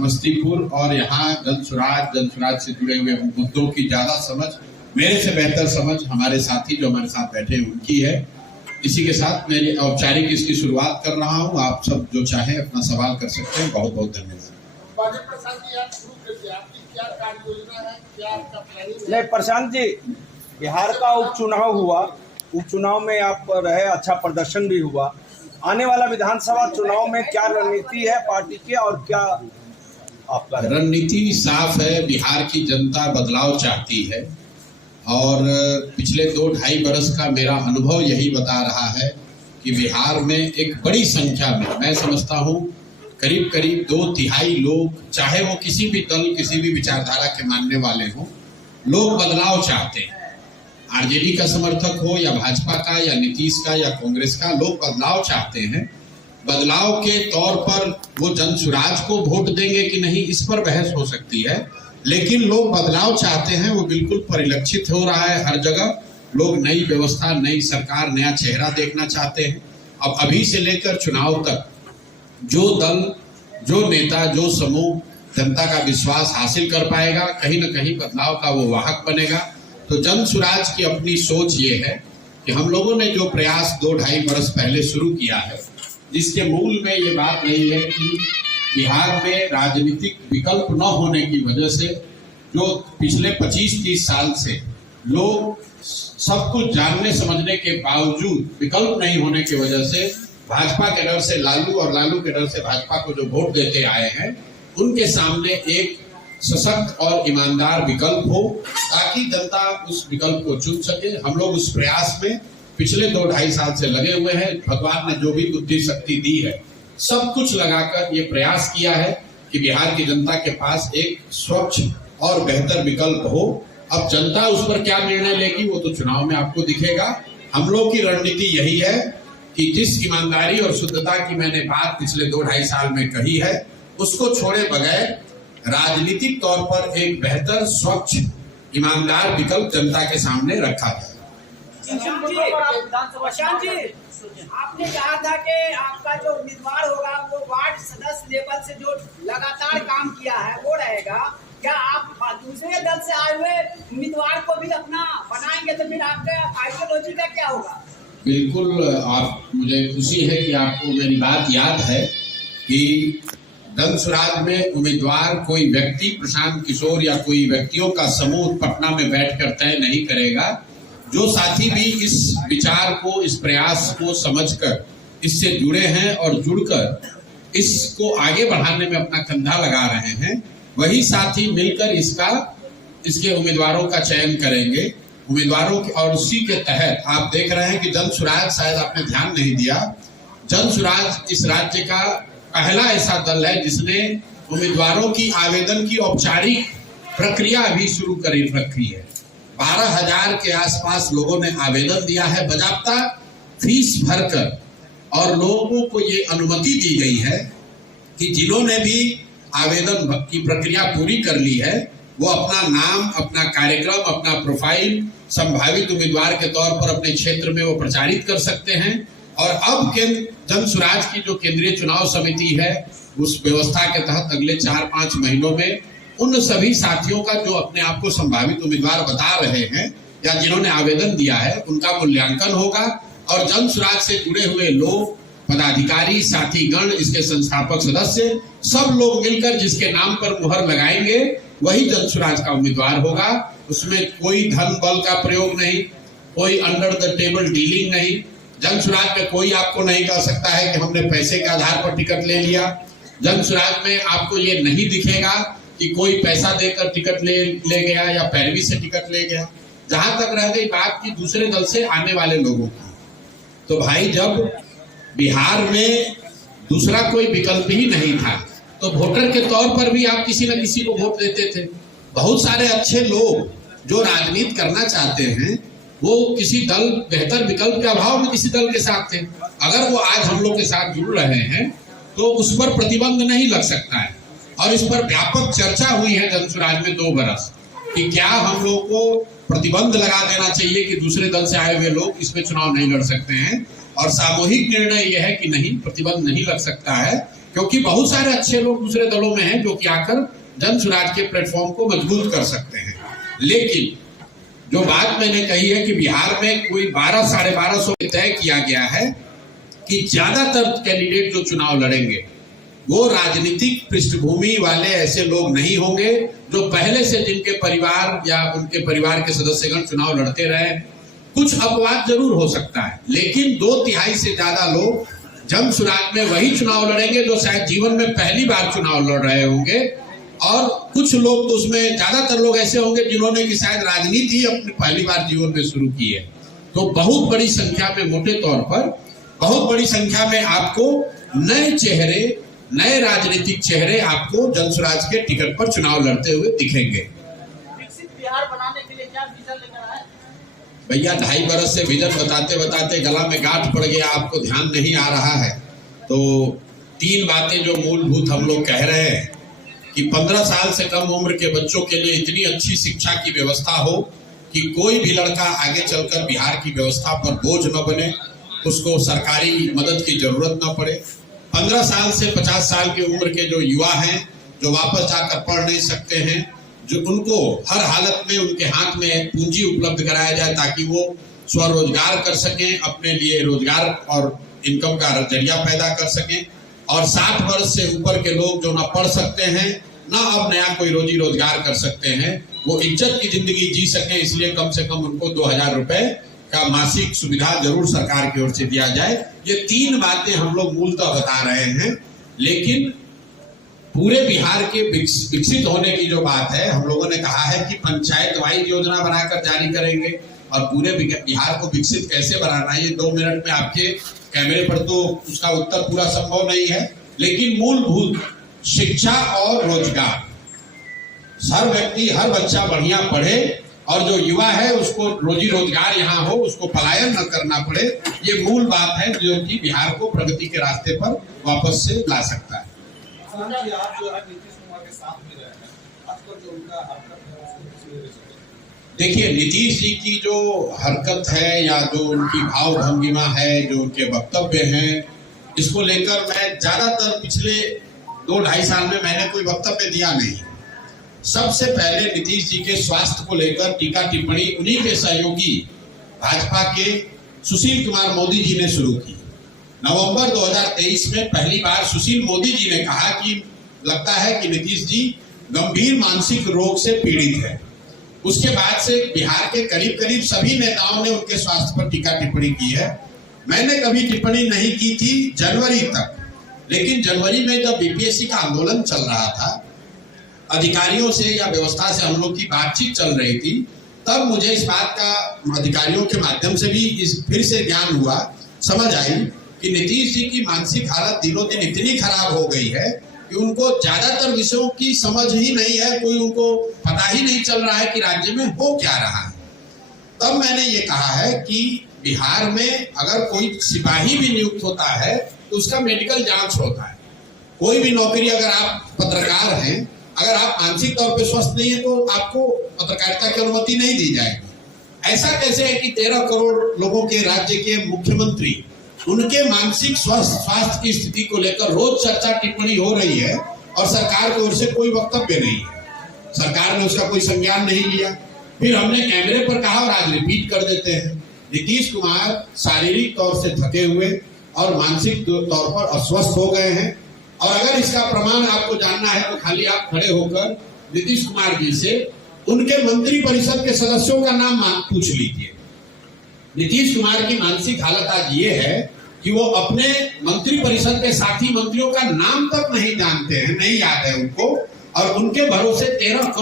समस्तीपुर और यहाँ जनसुराज से जुड़े हुए मुद्दों की ज्यादा समझ, मेरे से बेहतर समझ हमारे साथी जो हमारे साथ बैठे हैं उनकी है। इसी के साथ मेरी औपचारिक इसकी शुरुआत कर रहा हूँ। आप सब जो चाहे अपना सवाल कर सकते हैं। बहुत बहुत धन्यवाद। नहीं, प्रशांत जी, बिहार का उपचुनाव हुआ, उपचुनाव में आप रहे, अच्छा प्रदर्शन भी हुआ। आने वाला विधानसभा चुनाव में क्या रणनीति है पार्टी की और क्या आपका? रणनीति साफ है। बिहार की जनता बदलाव चाहती है और पिछले 2-2.5 बरस का मेरा अनुभव यही बता रहा है कि बिहार में एक बड़ी संख्या में, मैं समझता हूँ करीब 2/3 लोग, चाहे वो किसी भी दल, किसी भी विचारधारा के मानने वाले हों, लोग बदलाव चाहते हैं। आरजेडी का समर्थक हो या भाजपा का या नीतीश का या कांग्रेस का, लोग बदलाव चाहते हैं। बदलाव के तौर पर वो जनसुराज को वोट देंगे कि नहीं, इस पर बहस हो सकती है, लेकिन लोग बदलाव चाहते हैं। वो बिल्कुल परिलक्षित हो रहा है हर जगह। लोग नई व्यवस्था, नई सरकार, नया चेहरा देखना चाहते हैं। अब अभी से लेकर चुनाव तक जो दल, जो नेता, जो समूह जनता का विश्वास हासिल कर पाएगा, कहीं न कहीं बदलाव का वो वाहक बनेगा। तो जनसुराज की अपनी सोच ये है कि हम लोगों ने जो प्रयास 2-2.5 बरस पहले शुरू किया है, जिसके मूल में ये बात नहीं है कि बिहार में राजनीतिक विकल्प न होने की वजह से, जो पिछले 25-30 साल से लोग सब कुछ जानने समझने के बावजूद विकल्प नहीं होने की वजह से भाजपा के डर से लालू और लालू के डर से भाजपा को जो वोट देते आए हैं, उनके सामने एक सशक्त और ईमानदार विकल्प हो ताकि जनता उस विकल्प को चुन सके। हम लोग उस प्रयास में पिछले 2-2.5 साल से लगे हुए हैं। भगवान ने जो भी बुद्धि शक्ति दी है, सब कुछ लगाकर ये प्रयास किया है कि बिहार की जनता के पास एक स्वच्छ और बेहतर विकल्प हो। अब जनता उस पर क्या निर्णय लेगी वो तो चुनाव में आपको दिखेगा। हम लोग की रणनीति यही है कि जिस ईमानदारी और शुद्धता की मैंने बात पिछले 2-2.5 साल में कही है, उसको छोड़े बगैर राजनीतिक तौर पर एक बेहतर, स्वच्छ, ईमानदार विकल्प जनता के सामने रखा है। प्रशांत जी, आपने कहा था कि आपका जो उम्मीदवार होगा वो वार्ड सदस्य लेवल से जो लगातार काम किया है वो रहेगा। क्या आप दूसरे दल से आए हुए उम्मीदवार को भी अपना बनाएंगे तो फिर आपका आइडियोलॉजी का क्या होगा? बिल्कुल, आप, मुझे खुशी है कि आपको मेरी बात याद है कि जनसुराज में उम्मीदवार कोई व्यक्ति, प्रशांत किशोर या कोई व्यक्तियों का समूह पटना में बैठकर तय नहीं करेगा। जो साथी भी इस विचार को, इस प्रयास को समझकर इससे जुड़े हैं और जुड़कर इसको आगे बढ़ाने में अपना कंधा लगा रहे हैं, वही साथी मिलकर इसके उम्मीदवारों का चयन करेंगे। उम्मीदवारों के, और उसी के तहत आप देख रहे हैं कि जनसुराज, शायद आपने ध्यान नहीं दिया, जनसुराज इस राज्य का पहला ऐसा दल है जिसने उम्मीदवारों की आवेदन की औपचारिक प्रक्रिया अभी शुरू कर रखी है। 12,000 के आसपास लोगों ने आवेदन दिया है बाकायदा फीस भरकर, और लोगों को ये अनुमति दी गई है कि जिन्होंने भी आवेदन की प्रक्रिया पूरी कर ली है वो अपना नाम, अपना कार्यक्रम, अपना प्रोफाइल संभावित उम्मीदवार के तौर पर अपने क्षेत्र में वो प्रचारित कर सकते हैं। और अब जनसुराज की जो केंद्रीय चुनाव समिति है, उस व्यवस्था के तहत अगले 4-5 महीनों में उन सभी साथियों का जो अपने आप को संभावित उम्मीदवार बता रहे हैं या जिन्होंने आवेदन दिया है, उनका मूल्यांकन होगा और जनसुराज से जुड़े हुए लोग, पदाधिकारी, साथीगण, इसके संस्थापक सदस्य, सब लोग मिलकर जिसके नाम पर मुहर लगाएंगे वही जनसुराज का उम्मीदवार होगा। उसमें कोई धन बल का प्रयोग नहीं, कोई अंडर द टेबल डीलिंग नहीं। जनसुराज में कोई आपको नहीं कह सकता है कि हमने पैसे के आधार पर टिकट ले लिया। जनसुराज में आपको ये नहीं दिखेगा कि कोई पैसा देकर टिकट ले गया या पैरवी से टिकट ले गया। जहां तक रह गई बात की दूसरे दल से आने वाले लोगों की, तो भाई जब बिहार में दूसरा कोई विकल्प ही नहीं था तो वोटर के तौर पर भी आप किसी न किसी को वोट देते थे। बहुत सारे अच्छे लोग जो राजनीति करना चाहते हैं वो किसी दल, बेहतर विकल्प के अभाव में किसी दल के साथ थे। अगर वो आज हम लोग के साथ जुड़ रहे हैं तो उस पर प्रतिबंध नहीं लग सकता है। और इस पर व्यापक चर्चा हुई है जनसुराज में 2 बरस कि क्या हम लोग को प्रतिबंध लगा देना चाहिए कि दूसरे दल से आए हुए लोग इसमें चुनाव नहीं लड़ सकते हैं। और सामूहिक निर्णय यह है कि नहीं, प्रतिबंध नहीं लग सकता है। क्योंकि बहुत सारे अच्छे लोग दूसरे दलों में हैं जो कि आकर जन स्वराज के प्लेटफॉर्म को मजबूत कर सकते हैं। लेकिन जो बात मैंने कही है कि बिहार में कोई 1200-1250 तय किया गया है कि ज्यादातर कैंडिडेट जो चुनाव लड़ेंगे वो राजनीतिक पृष्ठभूमि वाले ऐसे लोग नहीं होंगे जो पहले से जिनके परिवार या उनके परिवार के सदस्यगण चुनाव लड़ते रहे। कुछ अपवाद जरूर हो सकता है, लेकिन 2/3 से ज्यादा लोग जन स्वराज में वही चुनाव लड़ेंगे जो शायद जीवन में पहली बार चुनाव लड़ रहे होंगे, और कुछ लोग तो उसमें ज्यादातर लोग ऐसे होंगे जिन्होंने कि शायद राजनीति ही अपनी पहली बार जीवन में शुरू की है। तो बहुत बड़ी संख्या में, मोटे तौर पर बहुत बड़ी संख्या में आपको नए चेहरे, नए राजनीतिक चेहरे आपको जन स्वराज के टिकट पर चुनाव लड़ते हुए दिखेंगे। विकसित बिहार बनाने के लिए क्या विजन लेकर आए? भैया 2.5 बरस से विजन बताते बताते गला में गांठ पड़ गया, आपको ध्यान नहीं आ रहा है। तो 3 बातें जो मूलभूत हम लोग कह रहे हैं कि 15 साल से कम उम्र के बच्चों के लिए इतनी अच्छी शिक्षा की व्यवस्था हो कि कोई भी लड़का आगे चलकर बिहार की व्यवस्था पर बोझ न बने, उसको सरकारी मदद की जरूरत न पड़े। 15 साल से 50 साल की उम्र के जो युवा हैं, जो वापस जाकर पढ़ नहीं सकते हैं, जो उनको हर हालत में उनके हाथ में पूंजी उपलब्ध कराया जाए ताकि वो स्वरोजगार कर सकें, अपने लिए रोजगार और इनकम का जरिया पैदा कर सकें। और 60 वर्ष से ऊपर के लोग जो ना पढ़ सकते हैं, ना अब नया कोई रोजी रोजगार कर सकते हैं, वो इज्जत की जिंदगी जी सके, इसलिए कम से कम उनको 2000 रुपए का मासिक सुविधा जरूर सरकार की ओर से दिया जाए। ये 3 बातें हम लोग मूलतः बता रहे हैं। लेकिन पूरे बिहार के विकसित होने की जो बात है, हम लोगों ने कहा है कि पंचायत वाइज योजना बनाकर जारी करेंगे। और पूरे बिहार को विकसित कैसे बनाना है, ये 2 मिनट में आपके कैमरे पर तो उसका उत्तर पूरा संभव नहीं है, लेकिन मूलभूत शिक्षा और रोजगार, हर व्यक्ति, हर बच्चा बढ़िया पढ़े और जो युवा है उसको रोजी रोजगार यहाँ हो, उसको पलायन न करना पड़े। ये मूल बात है जो कि बिहार को प्रगति के रास्ते पर वापस से ला सकता है। आप जो है नीतीश कुमार के साथ में रहे हैं, आजकल जो उनका हरकत है, देखिए नीतीश जी की जो हरकत है या जो उनकी भाव भंगिमा है, जो उनके वक्तव्य हैं, इसको लेकर मैं ज्यादातर पिछले 2-2.5 साल में मैंने कोई वक्तव्य दिया नहीं। सबसे पहले नीतीश जी के स्वास्थ्य को लेकर टीका टिप्पणी उन्हीं के सहयोगी भाजपा के सुशील कुमार मोदी जी ने शुरू की। नवंबर 2023 में पहली बार सुशील मोदी जी ने कहा कि लगता है कि नीतीश जी गंभीर मानसिक रोग से पीड़ित है। उसके बाद से बिहार के करीब सभी नेताओं ने उनके स्वास्थ्य पर टीका टिप्पणी की है। मैंने कभी टिप्पणी नहीं की थी जनवरी तक, लेकिन जनवरी में जब बीपीएससी का आंदोलन चल रहा था, अधिकारियों से या व्यवस्था से हम लोग की बातचीत चल रही थी, तब मुझे इस बात का अधिकारियों के माध्यम से भी फिर से ज्ञान हुआ, समझ आई कि नीतीश जी की मानसिक हालत दिनों दिन इतनी खराब हो गई है कि उनको ज्यादातर विषयों की समझ ही नहीं है, कोई उनको पता ही नहीं चल रहा है कि राज्य में हो क्या रहा है। तब मैंने ये कहा है कि बिहार में अगर कोई सिपाही भी नियुक्त होता है तो उसका मेडिकल जांच होता है। कोई भी नौकरी, अगर आप पत्रकार हैं, अगर आप मानसिक तौर पे स्वस्थ नहीं है तो आपको पत्रकारिता की अनुमति नहीं दी जाएगी। ऐसा कैसे है कि 13 करोड़ लोगों के राज्य के मुख्यमंत्री, उनके मानसिक स्वास्थ्य की स्थिति को लेकर रोज चर्चा टिप्पणी हो रही है और सरकार की ओर से कोई वक्तव्य नहीं है, सरकार ने उसका कोई संज्ञान नहीं लिया। फिर हमने कैमरे पर कहा और आज रिपीट कर देते हैं, नीतीश कुमार शारीरिक तौर से थके हुए और मानसिक तौर पर अस्वस्थ हो गए हैं। और अगर इसका प्रमाण आपको जानना है तो खाली आप खड़े होकर नीतीश कुमार जी से उनके मंत्री परिषद के सदस्यों का नाम पूछ लीजिए। नीतीश कुमार की मानसिक हालत आज ये है कि वो अपने मंत्री परिषद के साथी मंत्रियों का नाम तक नहीं जानते हैं, नहीं याद है उनको, और उनके भरोसे 13